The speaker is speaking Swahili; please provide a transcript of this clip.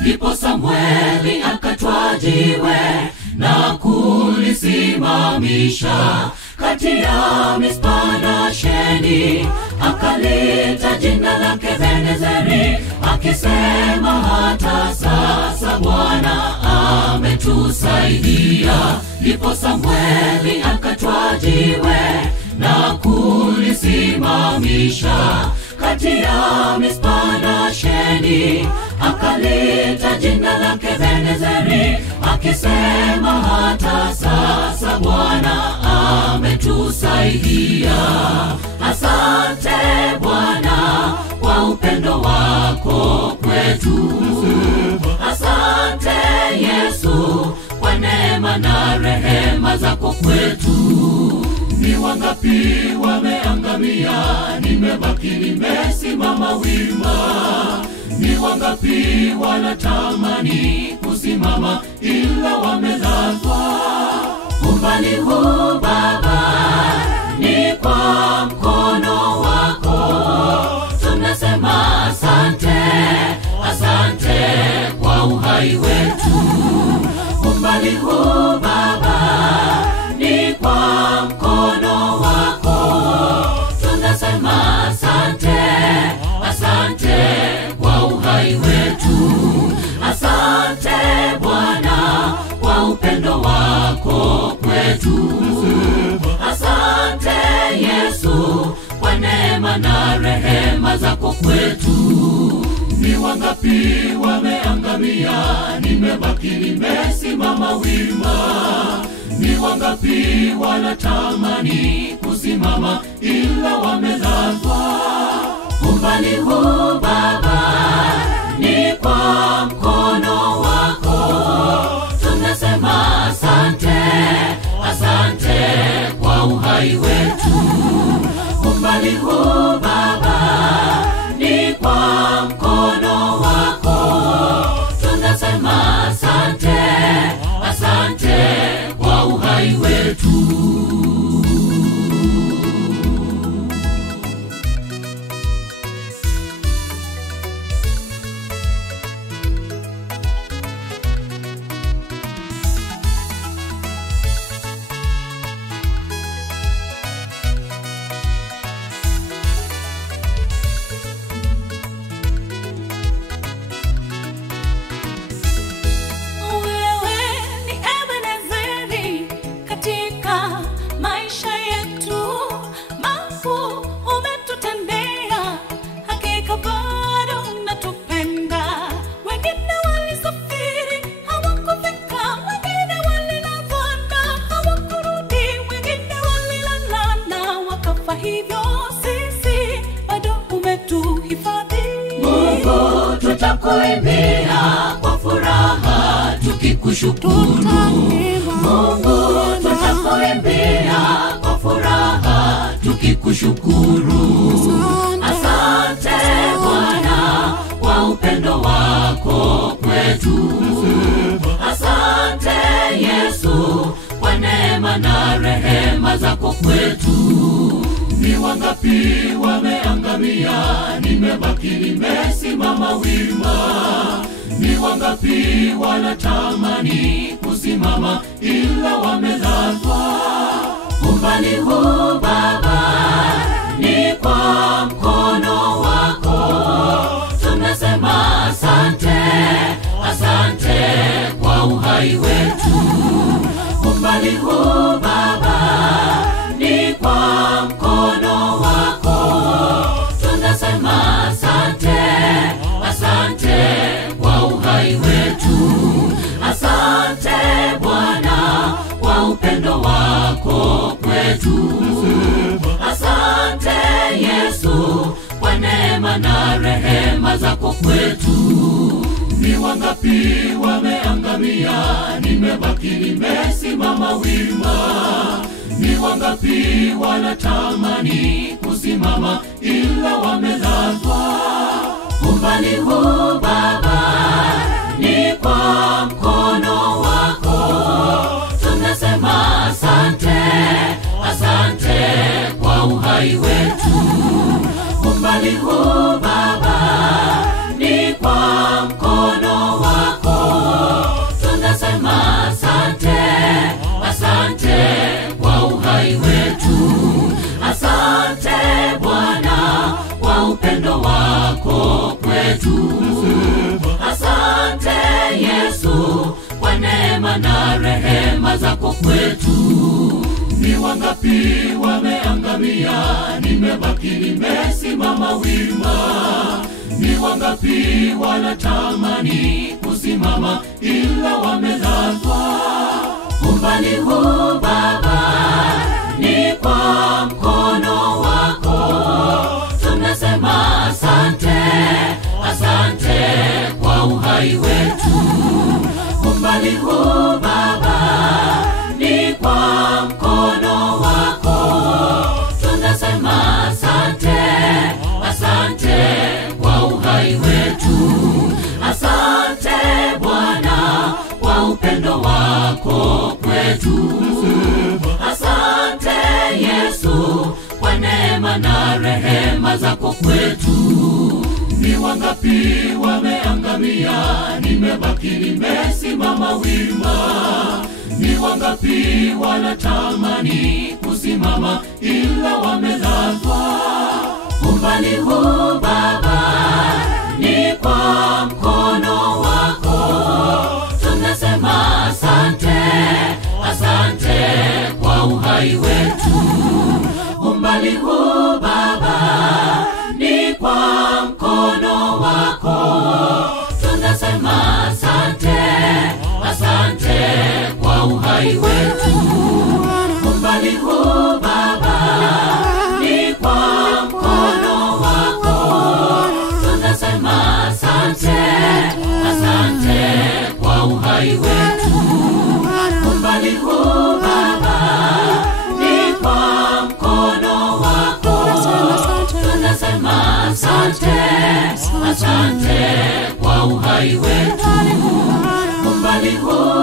Ndipo Samueli akatwaa jiwe na kulisimamisha kati ya Mispa na Sheni, akalita jina lake Ebenezeri, akisema hata sasa Bwana ametusaidia. Ndipo Samueli akatwaa jiwe na kulisimamisha kati ya Mispa na Sheni, akalita jina lake Ebenezeri, akisema hata sasa Bwana ametusaidia. Asante Bwana kwa upendo wako kwetu. Asante Yesu kwa neema na rehema zako kwetu. Ni wangapi wameangamia, nimebaki nimesimama wima. Ni wangapi wanatamani kusimama ila wamelazwa. Umbali huu Baba ni kwa mkono wako, tunasema asante, asante kwa uhai wetu. Umbali huu Baba ni kwa mkono wako, tunasema asante, asante kwa uhai wetu. Asante Bwana kwa upendo wako kwetu. Asante Yesu kwa neema na rehema zako kwetu. Ni wangapi wameangamia, nimebaki nimesimama wima. Ni wangapi wanatamani kusimama ila wamelazwa. Umbali huu Baba ni kwa mkono wako, tunasema asante, asante kwa uhai wetu. Umbali huu Baba ni kwa mkono wako, tunasema asante, asante kwa uhai wetu. Tutakuimbia kwa furaha tukikushukuru. Mungu tutakuimbia kwa furaha tukikushukuru. Asante Bwana kwa upendo wako kwetu. Asante Yesu kwa neema na rehema zako kwetu. Ni wangapi wameangamia, nimebaki nimesimama wima. Ni wangapi wanatamani kusimama ila wamelazwa. Umbali huu Baba ni kwa mkono wako, tunasema asante, asante kwa uhai wetu. Umbali huu Baba ni kwa mkono wako, tunasema asante, asante kwa uhai wetu. Asante Bwana kwa upendo wako kwetu. Asante Yesu kwa neema na rehema zako kwetu. Ni wangapi wameangamia, nimebaki nimesimama wima. Ni wangapi wanatamani kusimama ila wamelazwa. Umbali huu Baba ni kwa mkono wako, tunasema asante, asante kwa uhai wetu. Umbali huu Baba ni kwa mkono wako, upendo wako kwetu. Asante Yesu kwa neema na rehema zako kwetu. Ni wangapi wameangamia, nimebaki nimesimama wima. Ni wangapi wanatamani kusimama ila wamelazwa. Umbali huu Baba ni kwa mkono wako. Tunasema asante, asante kwa uhai wetu. Umbali huu Baba ni kwa mkono wako. Tunasema asante, asante kwa uhai wetu. Asante Bwana kwa upendo wako kwetu. Asante Yesu kwa neema na rehema zako kwetu. Ni wangapi wameangamia, nimebaki nimesimama wima. Ni wangapi wanatamani kusimama ila wamelazwa. Umbali huu Baba ni kwa mkono wako. Tunasema asante, asante kwa uhai wetu. Umbali huu Baba ni kwa mkono wako. Tunasema asante, asante kwa uhai wetu. Umbali huu Baba ni kwa mkono wako. Tunasema asante, asante kwa uhai wetu. Umbali huu Baba ni kwa mkono wako. Tunasema asante, asante kwa uhai wetu. Umbali huu